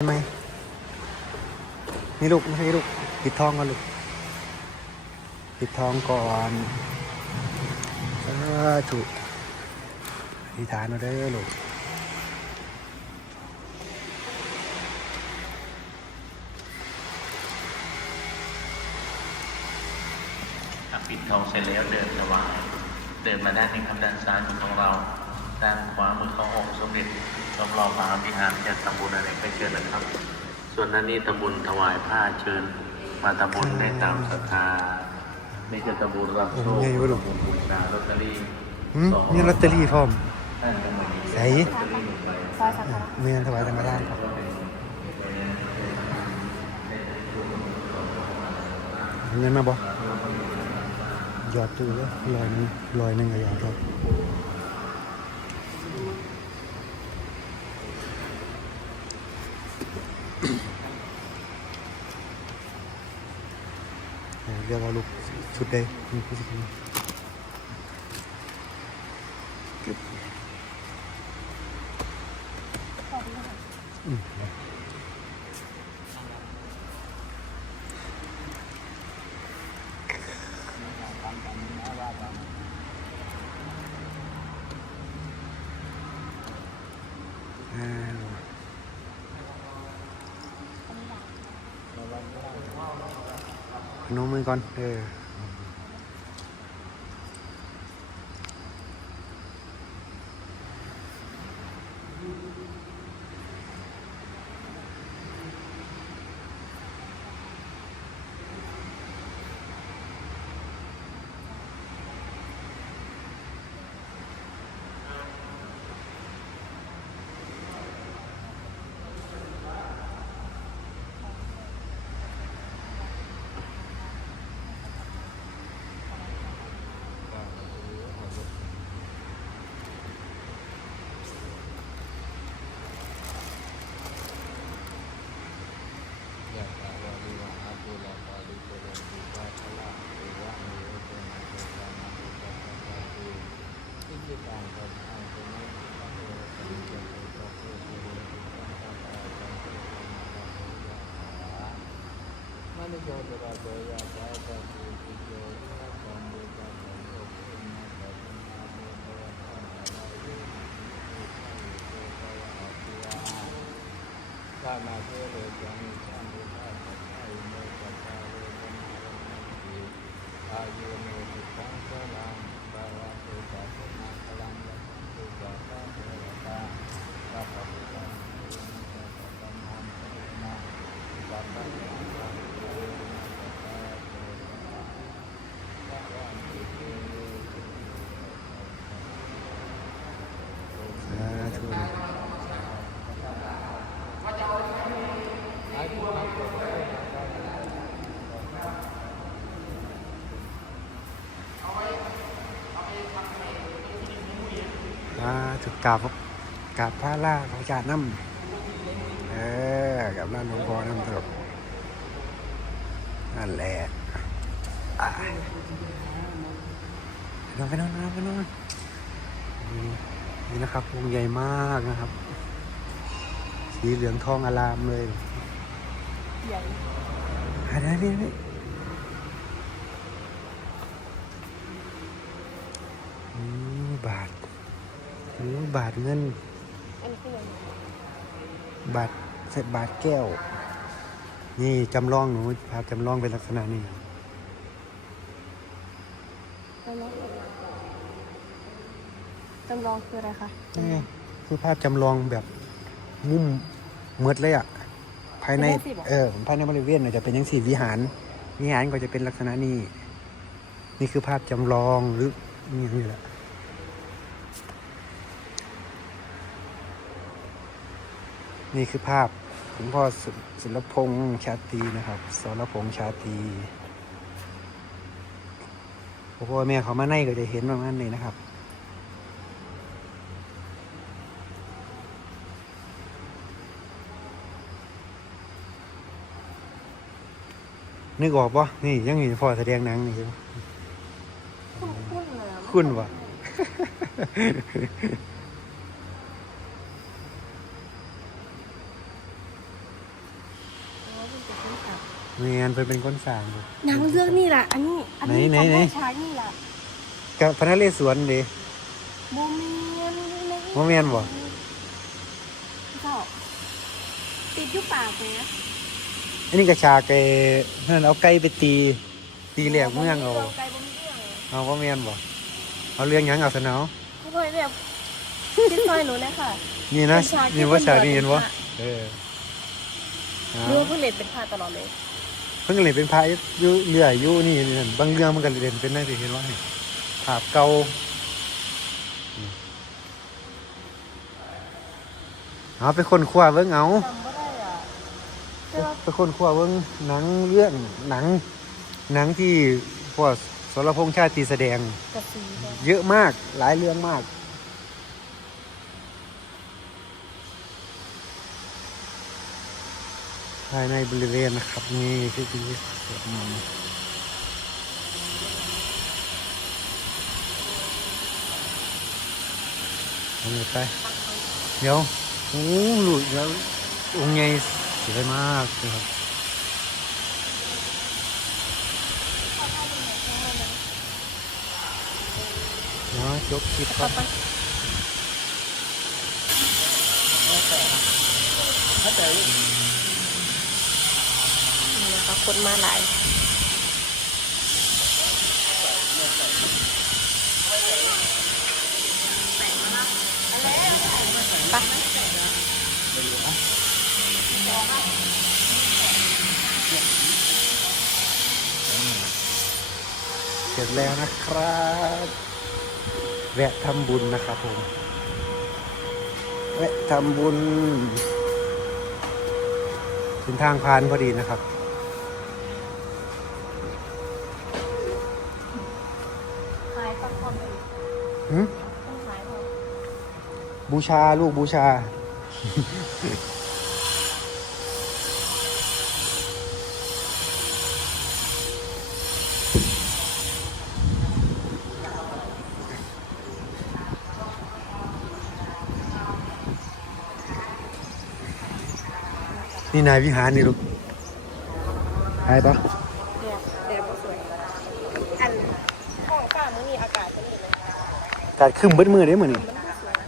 ทำไมนี่ลูกไม่ใช่ลูกปิดทองก่อนลูกปิดทองก่อนอถูกอธิษฐานเอาเด้ลูกปิดทองเสร็จแล้วเดินถวายเดินมาด้านนี้ครับด้านซ้ายมือของเรา ด้านขวามือขององค์สมเด็จ รอบรอบพระวิหารจะทำบุญอะไรไปเชิญนะครับ ส่วนนั้นนี่ทำบุญถวายผ้าเชิญ มาทำบุญได้ตามศรัทธานี่จะทำบุญรับโชคทำบุญบูชาลอตเตอรี่หืมมีลอตเตอรี่พร้อมท่านก็เหมือนนี้ใส่ลอตเตอรี่ลงไปซอยสักการะเมียนถวายธรรมทานครับเอาเงินมาบ่หยอดตู้เลยลอยหนึงลอยหนึงก็หยอดครับ เอาเรียกเอาลูกชุดใดมีผู้สิกินอืมอ่าพ นมมือก่อนเออ ยะถาวาริวหาปุราปาริปุเรนติสาคละเอวะเมวะเตนะเตสานาเตสะภะคะตุอิจิตังปัฏฐานตุเมตังเวสังเจตุสัพเพปุเรนติสังฆปาจันตุสัมมาสัมพุทธัสสะมณิโยติระโตยะสาสะตุติโยสัพพัมเบกะโตโยปุณณะปัจจนาเมตวะธรรมะรายุอิทิสังโยโตวะอาภิวา ข้ามาเพื่อเลยจังช่างบุญอาสัจไอโมกัจจาเวทนาวันติอายุโนติสังสลังบาลาตุปัสนาพลังยันตุปัสสะเทวตาสัพพะพุทธังเทวะสัพพะมังเทนะสัพพะมังสัพพะเทนะสัพพะเทนะสัพพะติเต สาธุ อายุนักบุญ อ่าถู กราบกราบพระล่าของอาจาน้ำเออกับร้านหลวงพ่อน้ำตลกนั่นแหละนอนไปนอนนอนไปนอนนี่นะครับวงใหญ่มากนะครับ สีเหลืองทองอลามเลยใหญ่อันนี้นี่อืมบาท อืมบาทเงินอันนี้คืออะไรบาทเศษบาทแก้ว นี่จำลองหนูภาพจำลองเป็นลักษณะนี้จำลองคืออะไรจำลองคืออะไรคะนี่คือภาพจำลองแบบมุมเมืดเลยอะ ภายใน เออ ภายในบริเวณเนี่ยจะเป็นยังสี่วิหาร วิหารก็จะเป็นลักษณะนี้ นี่คือภาพจำลองหรือนี่นี่แหละ นี่คือภาพคุณพ่อสุศิลพงษ์ชาตรีนะครับสรพงษ์ชาตรีพ่อพ่อแม่เขามาในก็จะเห็นประมาณนี้นะครับนึกออกปะนี่ยังเห็นพ่อแสดงหนังนี่ใช่ปะคุ้นคุ้นๆเลยอะคุณวะ ค่ะแมนเพิ่นเป็นคนสร้างอยู่ หนังเรื่องนี่แหละอันนี้ อันนี้ไหนของไหนผู้ชายนี่แหละกับพระนเรศวรเด้โมเมนต์นี่บ่แม่นบ่เจ้าติดอยู่ปากเลยนะอันนี้ก็ฉากไอ้นั่นเอาไก่ไปตี ตีแหลกเมืองเอาไกลบ่มีเรื่องเลยเอาบ่แม่นบ่เอาเรื่องหยังเอาซะเนาะเขาเคยแบบคิดซอยหนูเลยค่ะ นี่นะเป็นฉากที่นี่ว่าฉากนี้เพิ่เห็นนเปิบ่ดเออเอาหนูเพิ่งเล่นเป็นพาตลอดเลยเพิ่งเล่นเป็นพระอยู่เรื่อยอยู่นี่นั่นบางเรื่องมันก็เล่นเป็นได้สิเห็นว่านี่ภาพเก่าอืมเอาไปคนคว้าเบิ่งเอาจำไม่ได้อะแต่ว่าไปคนคว้าเบิ่งหนังเรื่องหนัง หนังที่พวกสรพงษ์ชาติแสดงกระสีเนี่ยเยอะมากหลายเรื่องมาก ภายในบริเวณนะครับ นี่คือที่สวดมนต์เอาเลยไป เดี๋ยวโอ้หลุดแล้วองค์ใหญ่สวยมากนะครับเนาะจบคลิปครับนี่นะคะ คนมาหลายไปเสร็จแล้วนะครับแวะทำบุญนะครับผมแวะทำบุญเป็นทางพานพอดีนะครับ บูชาลูกบูชา นี่นายวิหารนี่ลูกใช่ปะ แดดแดดบ่สวย อันห้องฟ้ามื้อนี้อากาศเป็นยังไง การขึ้นเบิดมือได้เหมือนนี่ มันบ่สวยนะ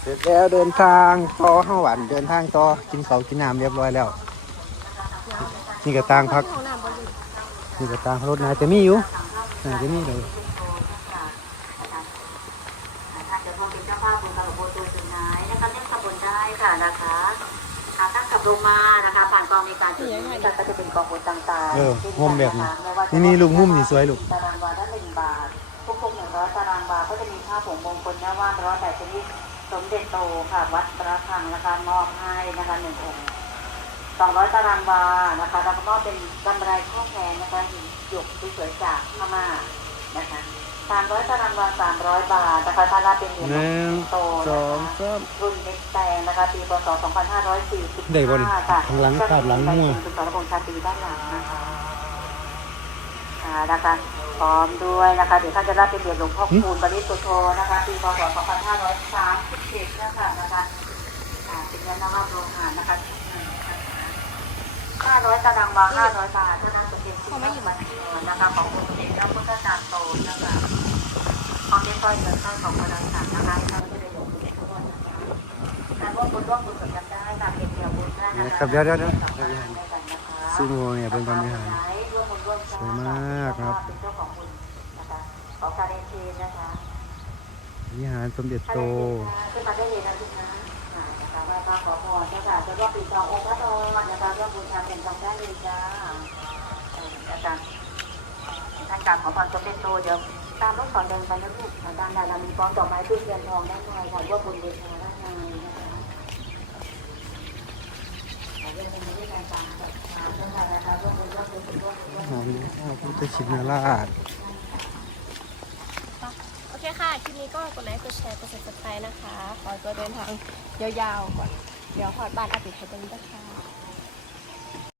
เสร็จ แล้วเดินทางต่อห้าหวันเดินทางต่อกินเขาวกินน้ำเรียบร้อยแล้ว นี่ก็ต่างพักห้องน้ำบ่อยู่นี่ก็ต่างรถนาจะมีอยู่นาจะมีเลยนะคะจะมาเป็นเจ้าภาพบุญกระโบตัวสุดท้ายนะคะเล่นขบวนได้ค่ะนะคะหากตั้งกับลงมานะคะผ่านกองในการจุดนี้ก็จะเป็นกองบุญต่างๆเออเช่นมุมกัแบบนี้ะคะไม่ว่าจะนี่นี่ลูกมุมนี่สวยลูกตารางวาละหนึ่งบาททุกๆหนึ่งร้อยตารางวาก็จะมีผ้าผงมงคลหน้าว่านร้อยแปดชนิด สมเด็จโตค่ะ วัดประฆังนะคะมอบให้นะคะหนึ่งองค์สองร้อยตารางวานะคะแล้วก็มอบเป็นกำไรข้อแพงนะคะหินหยกสวยๆจากพม่านะคะสามร้อยตารางวาสามร้อยบาทนะคะถ้ารับเป็นเหรียญหนึ่งโตสนะองคะสามรุ่นเล็กแตงนะคะปีพศ2545ได้บ่นี่ค่ะข้างหลังภาพหลังมั่วคุณสรพงษ์ชาตรีด้านหลังนะคะอ่านะคะพร้อมด้วยนะคะเดี๋ยวท่านจะรับเป็นเหรียญหลวงพ่อคูณปริสุทโธนะคะปีพศ2537นะคะนะคะอ่าเป็นเงินนวัตโลหะนะคะ500ตารางวา500บาทเท่านั้นจะเป็นคุณสมบัตินะคะขององค์สมเด็จพระพุทธจารย์โตนะคะของเด็กต้อยเงินข้าวของพระราชานะคะให้ท่านได้หลวงปู่ทวดนะคะการร่วมบุญร่วมบุญกันได้ตามเป็นเดียวบุญได้นะนะคะครับเดี๋ยวเดี๋ยวเดี๋ยวซึ่ซึ่งงโมเนี่ยเป็นความวิหารส วยมากครับ เป็นเจ้าของบุญนะคะขอการเรียนเชิญนะคะวิหารสมเด็จโตขึ้นมาได้เลยนะทุกท่านอ่านะคะไหว้พระขอพรเจ้าค่ะจะรอบปีจององค์พระนอนนะคะร่วมบูชาเป็นจองได้เลยจ้าเอออาจารย์ท่านกราบขอพรสมเด็จโตเดี๋ยวตามรถสอนเดินไปนะลูกด้านในเรามีกองดอกไม้ทูบเทียนทองด้านในค่ะร่วมบุญบูชาด้านในนะคะขอเรียนเป็นวิธีการตามแบบเจ้าค่ะนะคะร่วมบุญร่วมบุญร่วมบุญร่วม หาวิหา พุทธชินราช โอเคค่ะ คลิปนี้ก็กดไลค์ กดแชร์ กด subscribe นะคะ ขอตัวเดินทางยาวๆก่อน เดี๋ยวขอดบ้านอาปิดให้ตรงนี้นะคะ